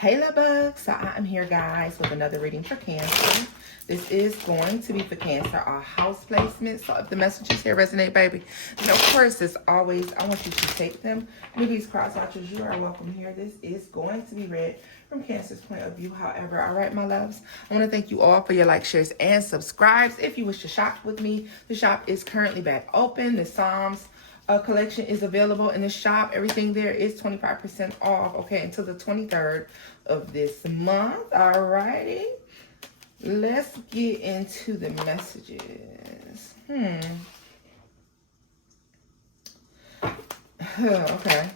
Hey love, so I'm here guys with another reading for Cancer. This is going to be for Cancer, our house placement. So if the messages here resonate, baby, and of course as always, I want you to take them. Newbies, cross watchers, you are welcome here. This is going to be read from Cancer's point of view. However, all right, my loves, I want to thank you all for your likes, shares, and subscribes. If you wish to shop with me, the shop is currently back open. The Psalms collection is available in the shop. Everything there is 25% off, okay, until the 23rd of this month. All righty, let's get into the messages. Okay.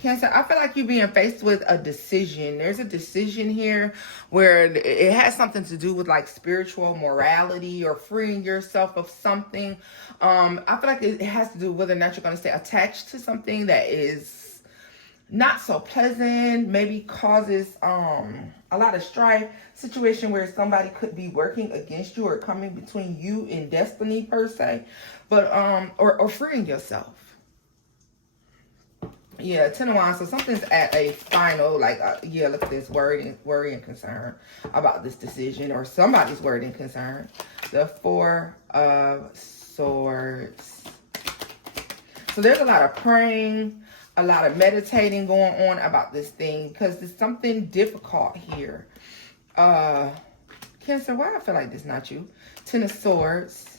Cancer, I feel like you're being faced with a decision. There's a decision here where it has something to do with like spiritual morality or freeing yourself of something. I feel like it has to do with whether or not you're going to stay attached to something that is not so pleasant, maybe causes a lot of strife, situation where somebody could be working against you or coming between you and destiny per se, but or freeing yourself. Yeah, 10 of Wands. So something's at a final, like, yeah, look at this, worry and concern about this decision, or somebody's worried and concerned. The 4 of Swords. So there's a lot of praying, a lot of meditating going on about this thing, because there's something difficult here. Cancer, why I feel like this not you? 10 of Swords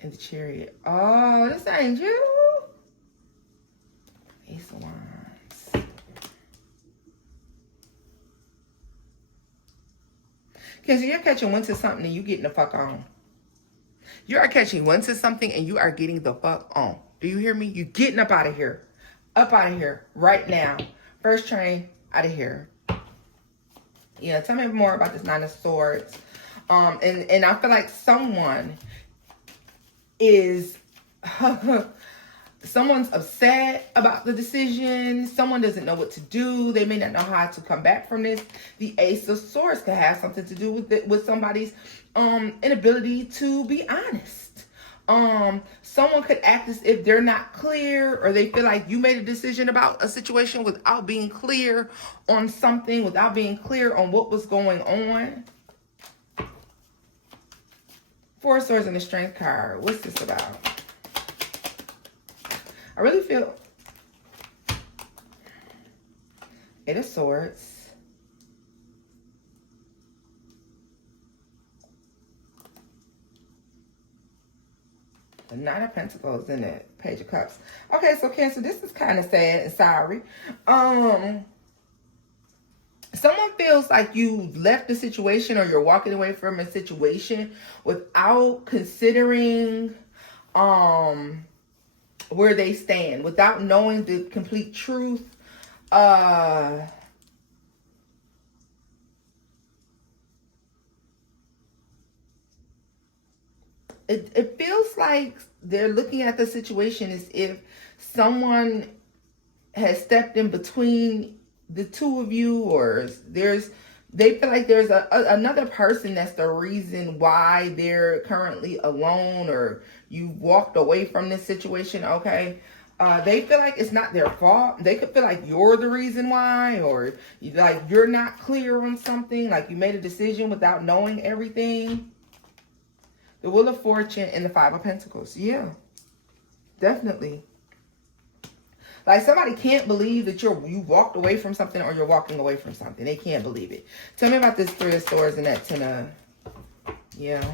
and the Chariot. Oh, this ain't you. Ace of Wands. Okay, so you're catching wind to something and you getting the fuck on. You are catching wind to something and you are getting the fuck on. Do you hear me? You getting up out of here. Up out of here right now. First train out of here. Yeah, tell me more about this 9 of Swords. And I feel like someone is... Someone's upset about the decision. Someone doesn't know what to do. They may not know how to come back from this. The Ace of Swords could have something to do with it, with somebody's inability to be honest. Someone could act as if they're not clear, or they feel like you made a decision about a situation without being clear on something, without being clear on what was going on. 4 of Swords and the Strength card. What's this about? I really feel 8 of Swords. The 9 of Pentacles and the Page of Cups. Okay, so Cancer, this is kind of sad and sorry. Someone feels like you left the situation, or you're walking away from a situation without considering where they stand, without knowing the complete truth. It feels like they're looking at the situation as if someone has stepped in between the two of you, or they feel like there's another person that's the reason why they're currently alone, or you walked away from this situation, okay? They feel like it's not their fault. They could feel like you're the reason why, or like you're not clear on something, like you made a decision without knowing everything. The Wheel of Fortune and the 5 of Pentacles. Yeah, definitely. Like somebody can't believe that you walked away from something, or you're walking away from something. They can't believe it. Tell me about this 3 of Swords and that 10 of... Yeah.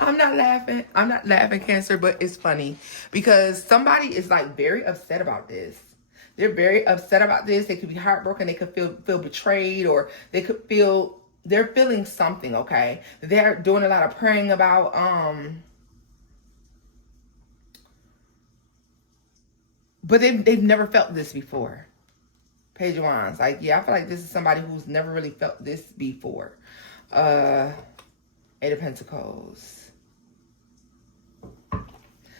I'm not laughing. I'm not laughing, Cancer, but it's funny because somebody is like very upset about this. They're very upset about this. They could be heartbroken. They could feel betrayed, or they could feel... They're feeling something, okay? They're doing a lot of praying about... But they've never felt this before. Page of Wands. Like, yeah, I feel like this is somebody who's never really felt this before. 8 of Pentacles.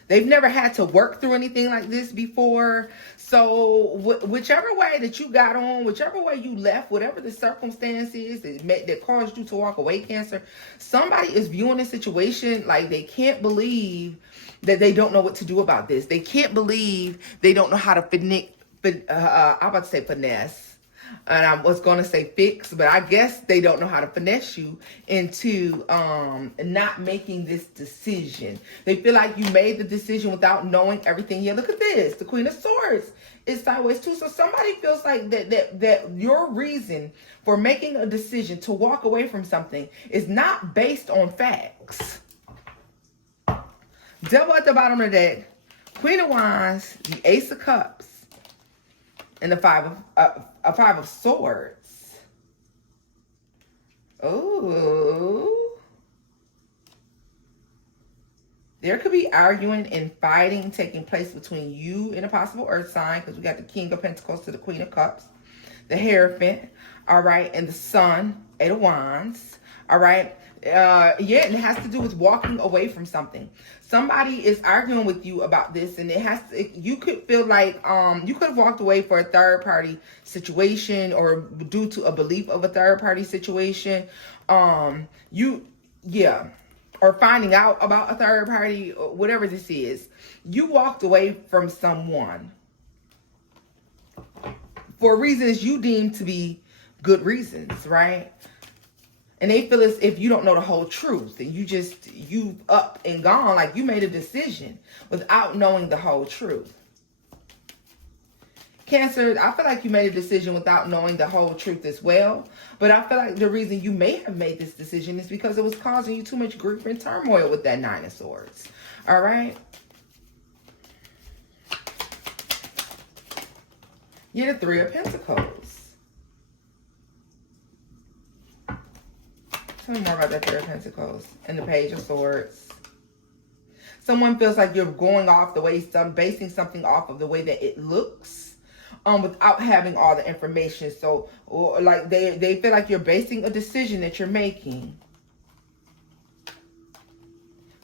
They've never had to work through anything like this before. So whichever way that you got on, whichever way you left, whatever the circumstance is that caused you to walk away, Cancer, somebody is viewing the situation like they can't believe that they don't know what to do about this. They can't believe they don't know how to I'm about to say finesse. And I was going to say fix, but I guess they don't know how to finesse you into not making this decision. They feel like you made the decision without knowing everything. Yeah, look at this. The Queen of Swords is sideways too. So somebody feels like that your reason for making a decision to walk away from something is not based on facts. Devil at the bottom of the deck. Queen of Wands, the Ace of Cups, and the Five of Swords. Oh. There could be arguing and fighting taking place between you and a possible earth sign, because we got the King of Pentacles to the Queen of Cups, the Hierophant, all right, and the Sun, Eight of Wands, all right. Yeah, and it has to do with walking away from something. Somebody is arguing with you about this, and you could feel like you could have walked away for a third party situation, or due to a belief of a third party situation. Or finding out about a third party, or whatever this is. You walked away from someone for reasons you deem to be good reasons, right? And they feel as if you don't know the whole truth, and you up and gone, like you made a decision without knowing the whole truth. Cancer, I feel like you made a decision without knowing the whole truth as well. But I feel like the reason you may have made this decision is because it was causing you too much grief and turmoil with that Nine of Swords. All right? You're the Three of Pentacles. Tell me more about that Three of Pentacles and the Page of Swords. Someone feels like you're going off the way, basing something off of the way that it looks, without having all the information. So, or like they feel like you're basing a decision that you're making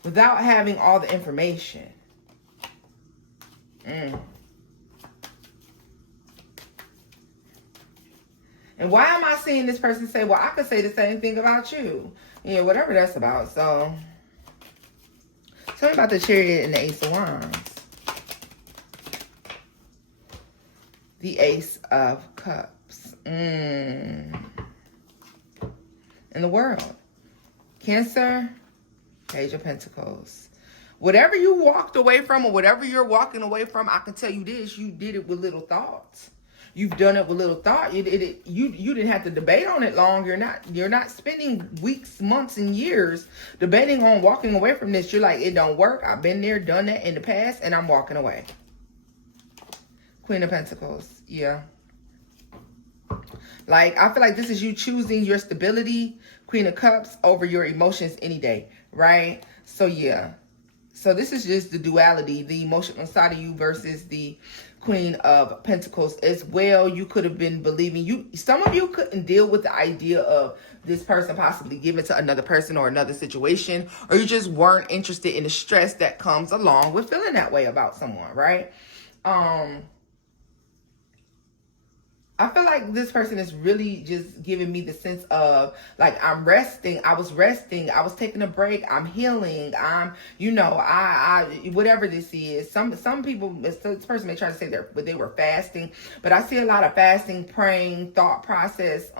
without having all the information. And why am I seeing this person say, well, I could say the same thing about you? Yeah, whatever that's about. So, tell me about the Chariot and the Ace of Wands. The Ace of Cups. In the World. Cancer, Page of Pentacles. Whatever you walked away from, or whatever you're walking away from, I can tell you this, you did it with little thoughts. You've done it with little thought. You didn't have to debate on it long. You're not spending weeks, months, and years debating on walking away from this. You're like, it don't work. I've been there, done that in the past, and I'm walking away. Queen of Pentacles. Yeah. Like, I feel like this is you choosing your stability, Queen of Cups, over your emotions any day, right? So, yeah. So this is just the duality, the emotional side of you versus the Queen of Pentacles as well. You could have been believing some of you couldn't deal with the idea of this person possibly giving to another person or another situation, or you just weren't interested in the stress that comes along with feeling that way about someone, right? I feel like this person is really just giving me the sense of, like, I'm resting. I was resting. I was taking a break. I'm healing. I'm, whatever this is. Some people, this person may try to say they were fasting, but I see a lot of fasting, praying, thought process,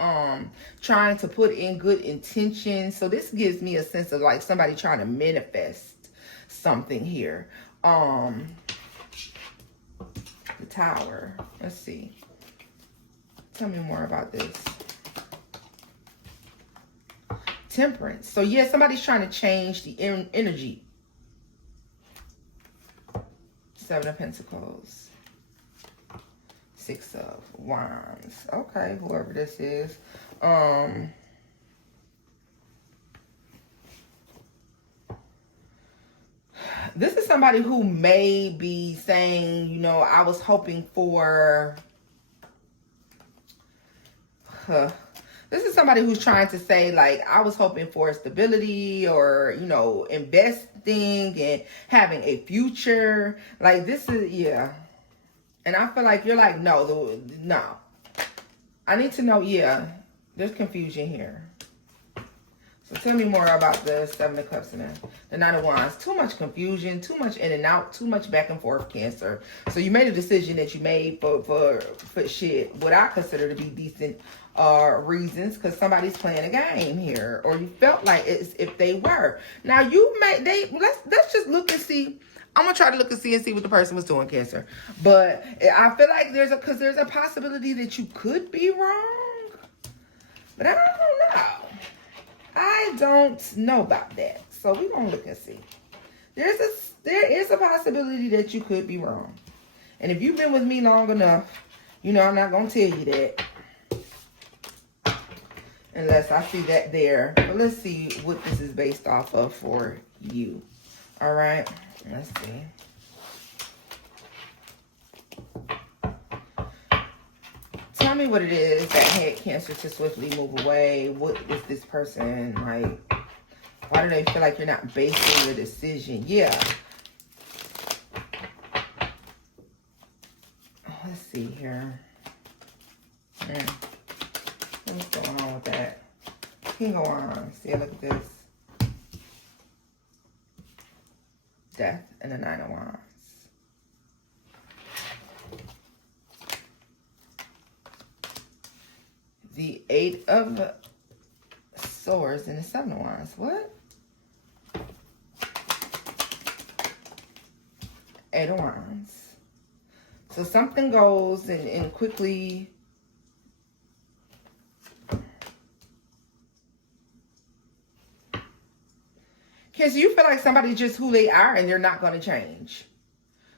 trying to put in good intentions. So this gives me a sense of like somebody trying to manifest something here. The Tower. Let's see. Tell me more about this. Temperance. So, yeah, somebody's trying to change the energy. Seven of Pentacles. Six of Wands. Okay, whoever this is. This is somebody who may be saying, I was hoping for... This is somebody who's trying to say, like, I was hoping for stability or, you know, investing and having a future. Like, this is, yeah. And I feel like you're like, no, no. I need to know, yeah, there's confusion here. So tell me more about the Seven of Cups and the Nine of Wands. Too much confusion, too much in and out, too much back and forth, Cancer. So you made a decision that you made for shit, what I consider to be decent reasons, because somebody's playing a game here, or you felt like it's if they were. Now you may let's just look and see. I'm gonna try to look and see what the person was doing, Cancer. But I feel like there's a possibility that you could be wrong, but I don't know. I don't know about that. So we're gonna look and see. There is a possibility that you could be wrong. And if you've been with me long enough, you know I'm not gonna tell you that. Unless I see that there. But let's see what this is based off of for you. Alright. Let's see. Tell me what it is that had Cancer to swiftly move away. What is this person like? Why do they feel like you're not basing your decision? Yeah. Let's see here. What's going on with that? King of Wands. See, look at this. Death and the Nine of Wands. The Eight of Swords and the Seven of Wands. What? Eight of Wands. So something goes and quickly... Cancer, you feel like somebody's just who they are and they're not going to change.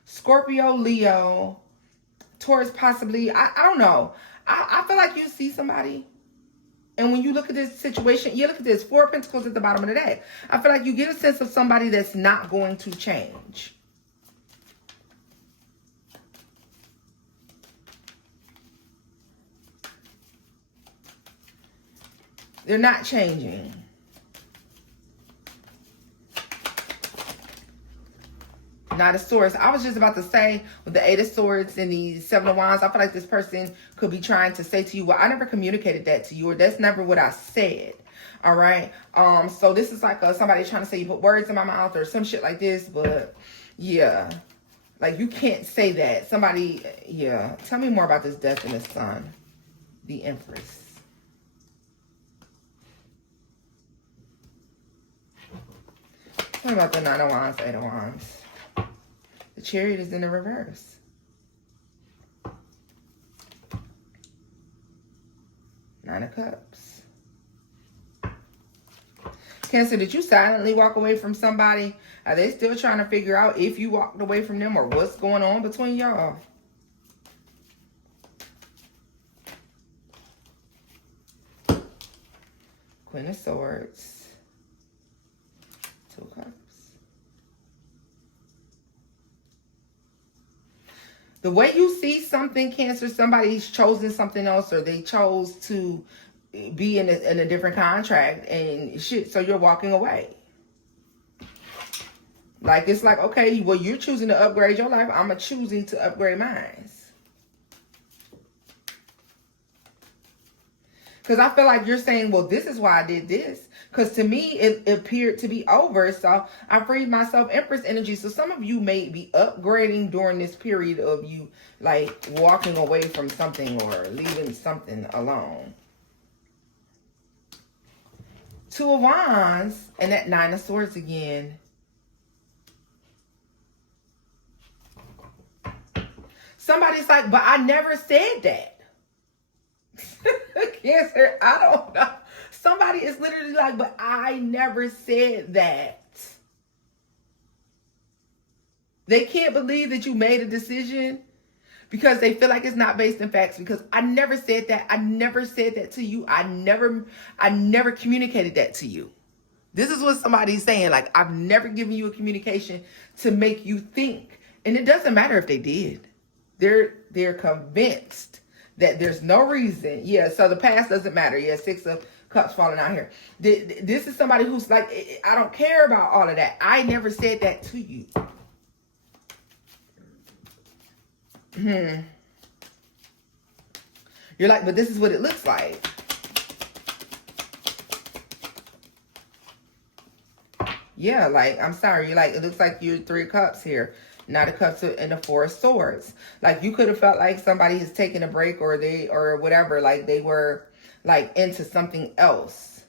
Scorpio, Leo, Taurus possibly. I don't know. I feel like you see somebody, and when you look at this situation, you look at this, Four of Pentacles at the bottom of the deck. I feel like you get a sense of somebody that's not going to change. They're not changing. Knight of Swords. I was just about to say, with the Eight of Swords and the Seven of Wands, I feel like this person could be trying to say to you, well, I never communicated that to you, or that's never what I said. All right. So this is like somebody trying to say you put words in my mouth or some shit like this, but yeah, like you can't say that. Somebody, yeah. Tell me more about this Death and the Sun, the Empress. Tell me about the Nine of Wands, Eight of Wands. The Chariot is in the reverse. Nine of Cups. Cancer, did you silently walk away from somebody? Are they still trying to figure out if you walked away from them or what's going on between y'all? Queen of Swords. Two of Cups. The way you see something, Cancer, somebody's chosen something else, or they chose to be in a different contract and shit, so you're walking away. Like, it's like, okay, well, you're choosing to upgrade your life. I'm choosing to upgrade mine. Because I feel like you're saying, well, this is why I did this. Because to me, it appeared to be over. So I freed myself, Empress energy. So some of you may be upgrading during this period of you, like, walking away from something or leaving something alone. Two of Wands and that Nine of Swords again. Somebody's like, but I never said that. Cancer, I don't know. Somebody is literally like, but I never said that. They can't believe that you made a decision because they feel like it's not based in facts, because I never said that. I never said that to you. I never communicated that to you. This is what somebody's saying. Like, I've never given you a communication to make you think. And it doesn't matter if they did. They're convinced that there's no reason. Yeah, so the past doesn't matter. Yeah, Six of Cups falling out here. This is somebody who's like, I don't care about all of that. I never said that to you. You're like, but this is what it looks like. Yeah, like, I'm sorry. You're like, it looks like you're Three of Cups here. Not a Cups and a Four of Swords. Like, you could have felt like somebody is taking a break or whatever. Like, they were, like, into something else.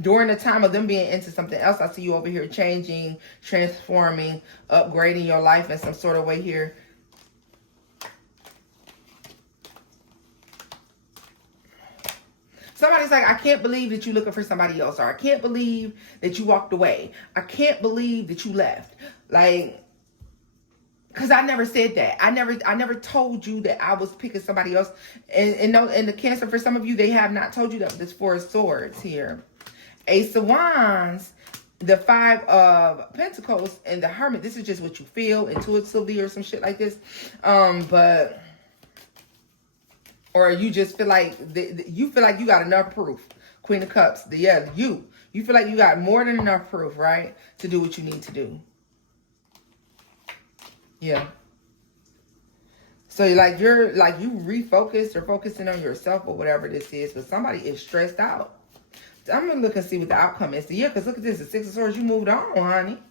During the time of them being into something else, I see you over here changing, transforming, upgrading your life in some sort of way here. Somebody's like, I can't believe that you're looking for somebody else. Or I can't believe that you walked away. I can't believe that you left. Like, because I never said that. I never told you that I was picking somebody else. And the Cancer, for some of you, they have not told you that. This Four of Swords here. Ace of Wands, the Five of Pentacles, and the Hermit. This is just what you feel intuitively or some shit like this. Or you just feel like you got enough proof. Queen of Cups. You feel like you got more than enough proof, right? To do what you need to do. Yeah. So you refocused or focusing on yourself or whatever this is, but somebody is stressed out. I'm gonna look and see what the outcome is. So yeah, because look at this, the Six of Swords, you moved on, honey.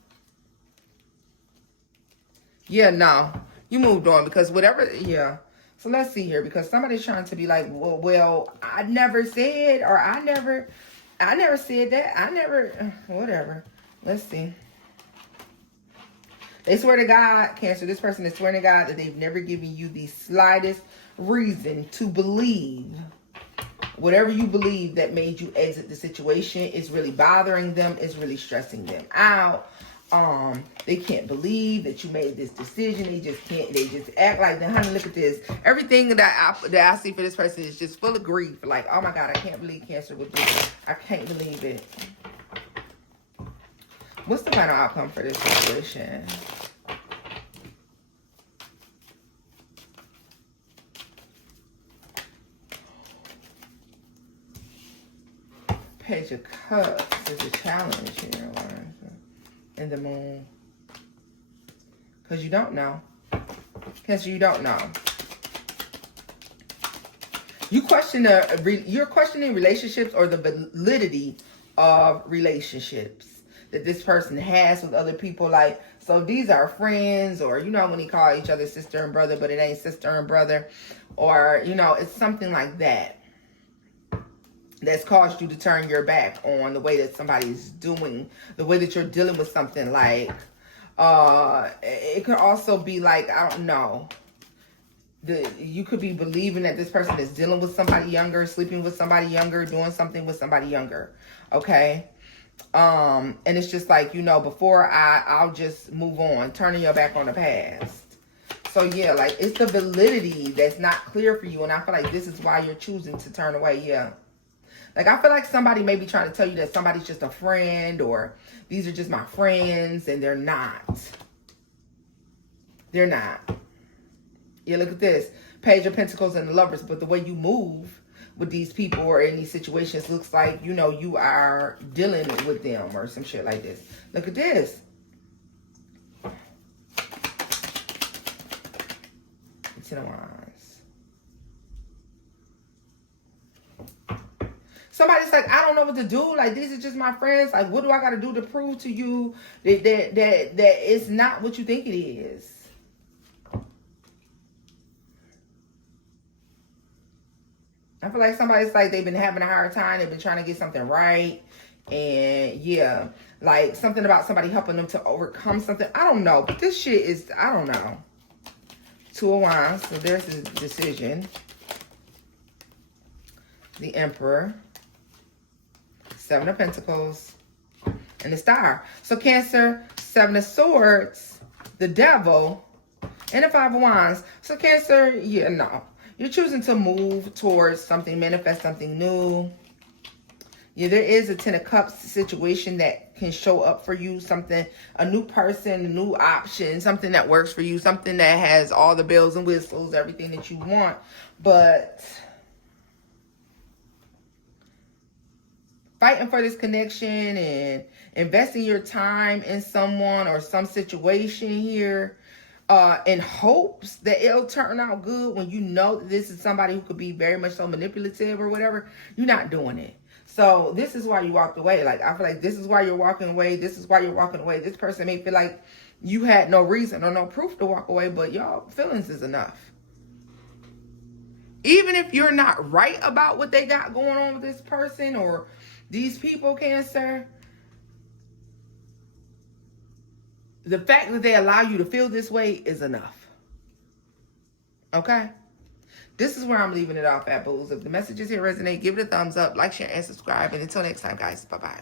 Yeah, no. You moved on because whatever, yeah. So let's see here, because somebody's trying to be like, well, I never said, or I never said that. Whatever. Let's see. They swear to God, Cancer, this person is swearing to God that they've never given you the slightest reason to believe. Whatever you believe that made you exit the situation is really bothering them, is really stressing them out. They can't believe that you made this decision. They just act like, honey, look at this. Everything that I see for this person is just full of grief. Like, oh my God, I can't believe Cancer would do this. I can't believe it. What's the final outcome for this situation? Page of Cups is a challenge here. And the Moon. Because you don't know. Cancer, you don't know. You're questioning relationships or the validity of relationships that this person has with other people. Like, so these are friends, or, when they call each other sister and brother, but it ain't sister and brother. Or, it's something like that. That's caused you to turn your back on the way that somebody's doing, the way that you're dealing with something. Like, it could also be like, I don't know. You could be believing that this person is dealing with somebody younger, sleeping with somebody younger, doing something with somebody younger. Okay. And it's just like, before I'll just move on, turning your back on the past. So yeah, like, it's the validity that's not clear for you. And I feel like this is why you're choosing to turn away. Yeah. Like, I feel like somebody may be trying to tell you that somebody's just a friend, or these are just my friends, and they're not. They're not. Yeah, look at this. Page of Pentacles and the Lovers. But the way you move with these people or in these situations looks like, you are dealing with them or some shit like this. Look at this. Ten of Wands. Somebody's like, I don't know what to do. Like, these are just my friends. Like, what do I got to do to prove to you that it's not what you think it is? I feel like somebody's like, they've been having a hard time. They've been trying to get something right. And yeah, like something about somebody helping them to overcome something. I don't know. But this shit is, I don't know. Two of Wands. So there's a decision. The Emperor. Seven of Pentacles, and the Star. So Cancer, Seven of Swords, the Devil, and the Five of Wands. So Cancer, yeah, no. You're choosing to move towards something, manifest something new. Yeah, there is a Ten of Cups situation that can show up for you. Something, a new person, a new option, something that works for you, something that has all the bells and whistles, everything that you want. But fighting for this connection and investing your time in someone or some situation here, in hopes that it'll turn out good, when you know that this is somebody who could be very much so manipulative or whatever, you're not doing it. So this is why you walked away. Like, I feel like this is why you're walking away. This is why you're walking away. This person may feel like you had no reason or no proof to walk away, but y'all, feelings is enough. Even if you're not right about what they got going on with this person or these people, Cancer, the fact that they allow you to feel this way is enough. Okay? This is where I'm leaving it off at, Bulls. If the messages here resonate, give it a thumbs up, like, share, and subscribe. And until next time, guys, bye-bye.